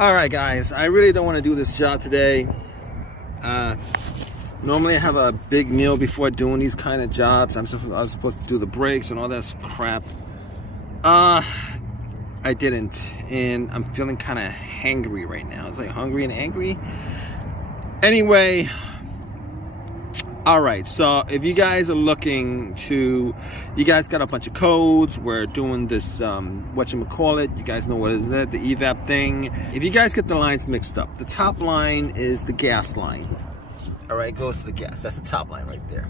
All right, guys, I really don't want to do this job today. Normally I have a big meal before doing these kind of jobs. I was supposed to do the brakes and all that crap. I didn't, and I'm feeling kind of hangry right now. It's like hungry and angry. Anyway, all right, so if you guys are looking to, you guys got a bunch of codes. We're doing this, whatchamacallit, you guys know what is that, the Evap thing. If you guys get the lines mixed up, the top line is the gas line. All right, goes to the gas. That's the top line right there.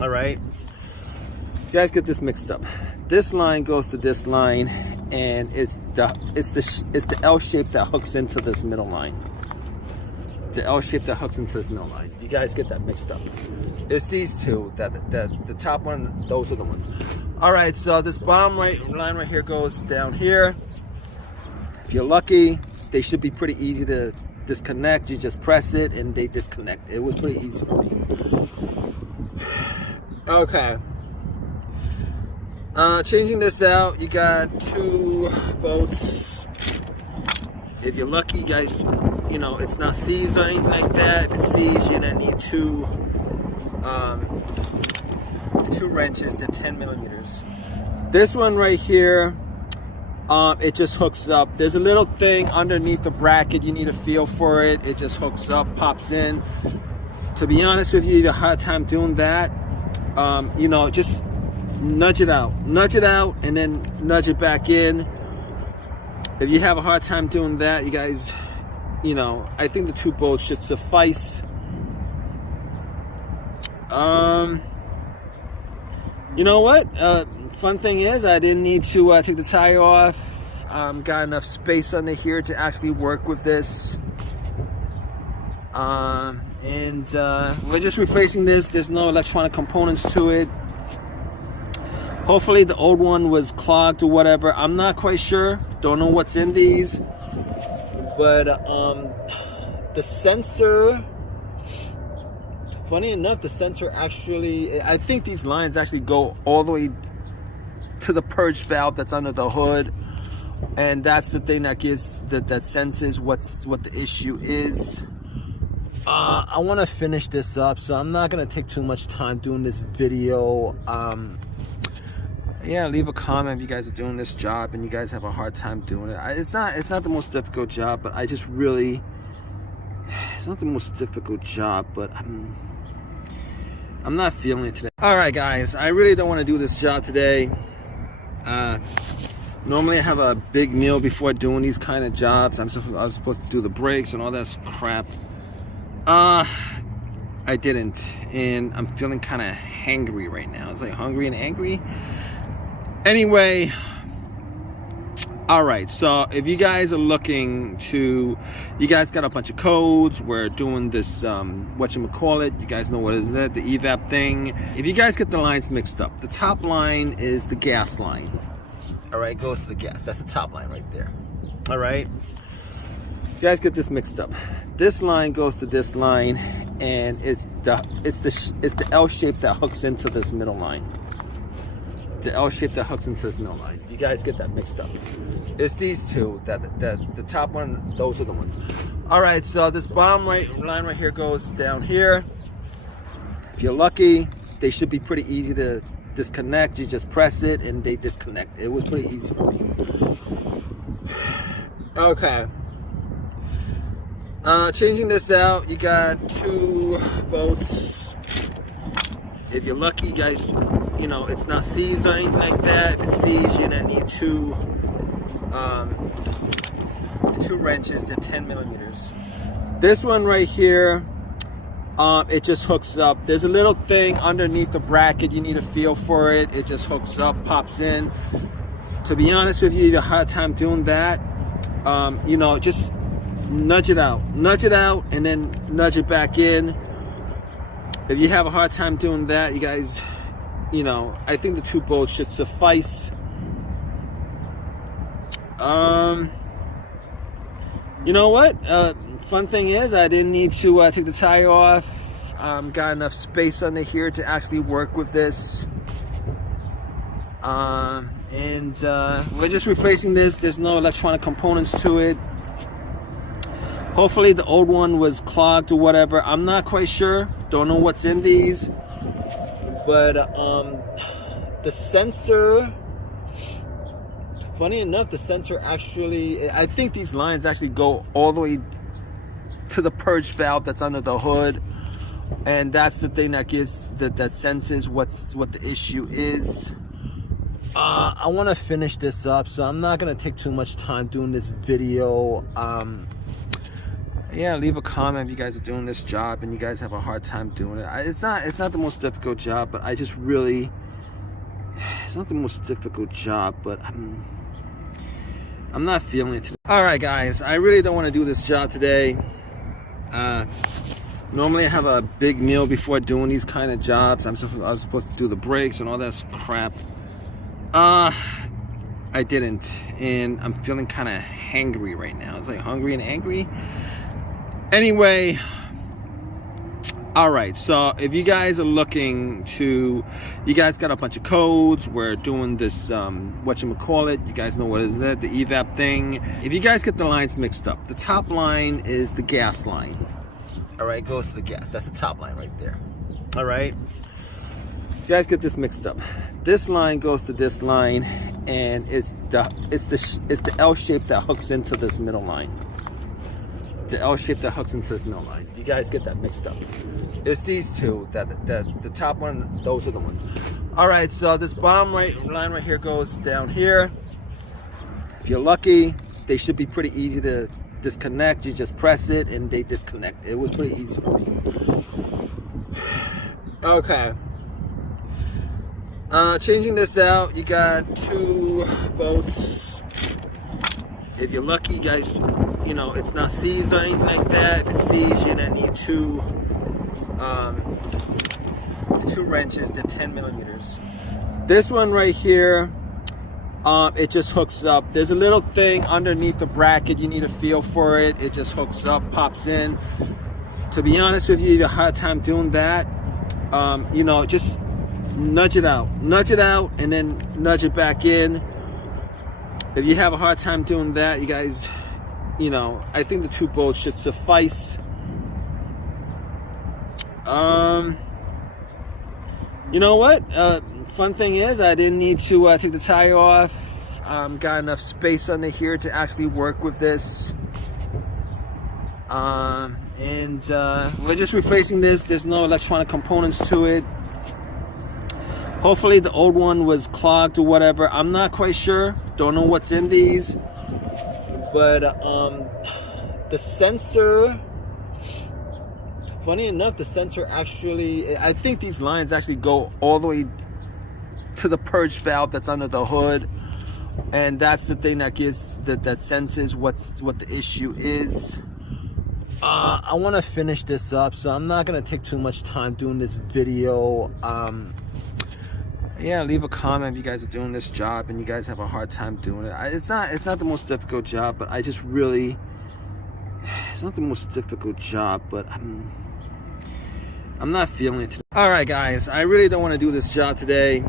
All right, you guys get this mixed up. This line goes to this line, and it's the L shape that hooks into this middle line. The L shape that hooks into this middle line. You guys get that mixed up. It's these two, that the top one, those are the ones. All right, so this bottom line right here goes down here. If you're lucky, they should be pretty easy to disconnect. You just press it and they disconnect. It was pretty easy for me. Okay. Changing this out, you got two bolts. If you're lucky, you guys, you know, it's not seized or anything like that. If it's seized, you're gonna need two wrenches. They're 10 millimeters. This one right here, it just hooks up. There's a little thing underneath the bracket. You need a feel for it. It just hooks up, pops in. To be honest with you, you have a hard time doing that. You know, just nudge it out, and then nudge it back in. If you have a hard time doing that, you guys, you know, I think the two bolts should suffice. You know what? Fun thing is, I didn't need to take the tire off. Got enough space under here to actually work with this. And we're just replacing this. There's no electronic components to it. Hopefully the old one was clogged or whatever. I'm not quite sure. Don't know what's in these. But the sensor, funny enough, the sensor actually, I think these lines actually go all the way to the purge valve that's under the hood. And that's the thing that gives, that senses what the issue is. I want to finish this up, so I'm not going to take too much time doing this video. Yeah, leave a comment if you guys are doing this job and you guys have a hard time doing it. It's not the most difficult job, but I just really, it's not the most difficult job, but I'm not feeling it today. All right, guys, I really don't want to do this job today. Normally I have a big meal before doing these kind of jobs. I was supposed to do the brakes and all that crap. I didn't, and I'm feeling kind of hangry right now. It's like hungry and angry. Anyway, all right, so if you guys are looking to, you guys got a bunch of codes. We're doing this, whatchamacallit, you guys know what is that, the Evap thing. If you guys get the lines mixed up, the top line is the gas line. All right, goes to the gas. That's the top line right there. All right, you guys get this mixed up. This line goes to this line, and it's the L shape that hooks into this middle line. The L shape that hooks into this middle line. You guys get that mixed up. It's these two, the top one, those are the ones. All right, so this bottom line right here goes down here. If you're lucky, they should be pretty easy to disconnect. You just press it and they disconnect. It was pretty easy for me. Okay. Changing this out, you got two bolts. If you're lucky, you guys, you know, it's not seized or anything like that. If it's seized, you're gonna need two wrenches. They're 10 millimeters. This one right here, it just hooks up. There's a little thing underneath the bracket. You need a feel for it. It just hooks up, pops in. To be honest with you, you have a hard time doing that. You know, just nudge it out, and then nudge it back in. If you have a hard time doing that, you guys, you know, I think the two bolts should suffice. You know what? Fun thing is, I didn't need to take the tire off. Got enough space under here to actually work with this. And we're just replacing this. There's no electronic components to it. Hopefully the old one was clogged or whatever. I'm not quite sure. Don't know what's in these. But the sensor, funny enough, the sensor actually, I think these lines actually go all the way to the purge valve that's under the hood. And that's the thing that gives, that senses what the issue is. I want to finish this up, so I'm not going to take too much time doing this video. Yeah, leave a comment if you guys are doing this job and you guys have a hard time doing it. It's not the most difficult job, but I just really, it's not the most difficult job, but I'm not feeling it today. All right, guys, I really don't want to do this job today. Normally I have a big meal before doing these kind of jobs. I was supposed to do the brakes and all that crap. I didn't, and I'm feeling kind of hangry right now. It's like hungry and angry. Anyway, all right, so if you guys are looking to, you guys got a bunch of codes. We're doing this, whatchamacallit, you guys know what is that, the Evap thing. If you guys get the lines mixed up, the top line is the gas line. All right, goes to the gas. That's the top line right there. All right, you guys get this mixed up. This line goes to this line, and it's the L shape that hooks into this middle line. The L shape that hooks into this middle line. You guys get that mixed up. It's these two, that the top one, those are the ones. All right, so this bottom line right here goes down here. If you're lucky, they should be pretty easy to disconnect. You just press it and they disconnect. It was pretty easy for me. Okay. Changing this out, you got 2 bolts. If you're lucky, guys, you know, it's not seized or anything like that. If it's seized, you're gonna need 2 wrenches. They're 10 millimeters. This one right here, it just hooks up. There's a little thing underneath the bracket. You need a feel for it. It just hooks up, pops in. To be honest with you, you have a hard time doing that. You know, just nudge it out, and then nudge it back in. If you have a hard time doing that, you guys, you know, I think the 2 bolts should suffice. You know what? Fun thing is, I didn't need to take the tire off. Got enough space under here to actually work with this. We're just replacing this. There's no electronic components to it. Hopefully the old one was clogged or whatever. I'm not quite sure. Don't know what's in these. But the sensor, funny enough, the sensor actually, I think these lines actually go all the way to the purge valve that's under the hood. And that's the thing that gives, that senses what the issue is. I want to finish this up, so I'm not going to take too much time doing this video. Yeah, leave a comment if you guys are doing this job and you guys have a hard time doing it. It's not the most difficult job, but I just really, it's not the most difficult job, but I'm not feeling it today. All right, guys, I really don't want to do this job today.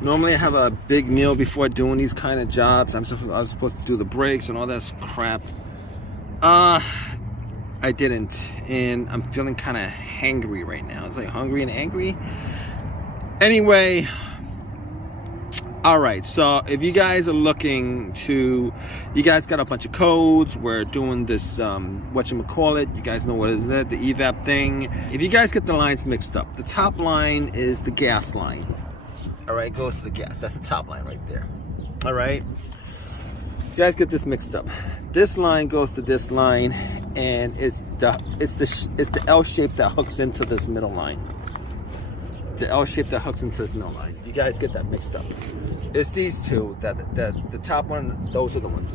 Normally I have a big meal before doing these kind of jobs. I was supposed to do the brakes and all that crap. I didn't, and I'm feeling kind of hangry right now. It's like hungry and angry. Anyway, all right, so if you guys are looking to, you guys got a bunch of codes. We're doing this, whatchamacallit, you guys know what is that, the Evap thing. If you guys get the lines mixed up, the top line is the gas line. All right, goes to the gas. That's the top line right there. All right, you guys get this mixed up. This line goes to this line, and it's the L shape that hooks into this middle line. The L shape that hooks into this middle line. You guys get that mixed up. It's these two, the top one, those are the ones.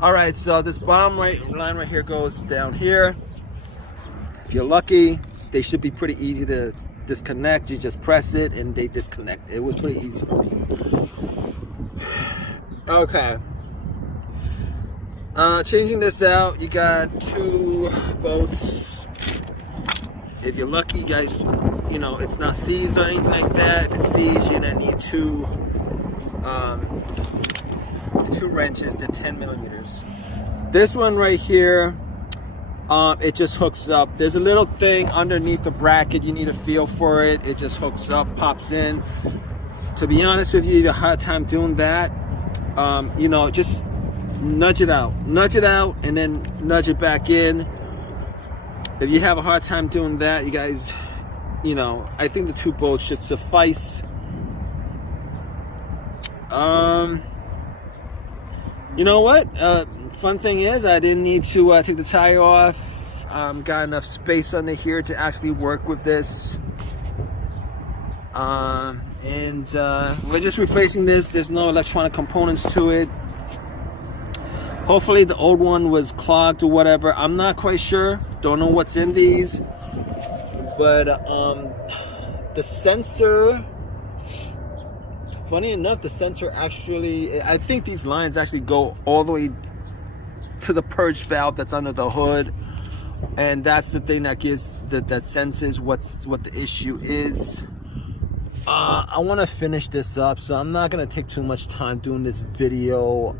All right, so this bottom line right here goes down here. If you're lucky, they should be pretty easy to disconnect. You just press it and they disconnect. It was pretty easy for me. Okay. Changing this out, you got 2 bolts. If you're lucky, guys, you know, it's not seized or anything like that. If it's seized, you're gonna need 2 wrenches. They're 10 millimeters. This one right here, it just hooks up. There's a little thing underneath the bracket. You need a feel for it. It just hooks up, pops in. To be honest with you, you have a hard time doing that. You know, just nudge it out, and then nudge it back in. If you have a hard time doing that, you guys, you know, I think the 2 bolts should suffice. You know what? Fun thing is, I didn't need to take the tire off. Got enough space under here to actually work with this. And we're just replacing this. There's no electronic components to it. Hopefully the old one was clogged or whatever. I'm not quite sure. Don't know what's in these. But the sensor, funny enough, the sensor actually, I think these lines actually go all the way to the purge valve that's under the hood. And that's the thing that gives, that senses what the issue is. I want to finish this up, so I'm not going to take too much time doing this video.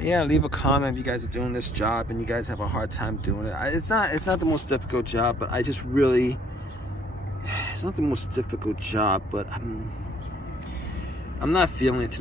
Yeah, leave a comment if you guys are doing this job and you guys have a hard time doing it. It's not the most difficult job, but I just really, it's not the most difficult job, but I'm not feeling it today.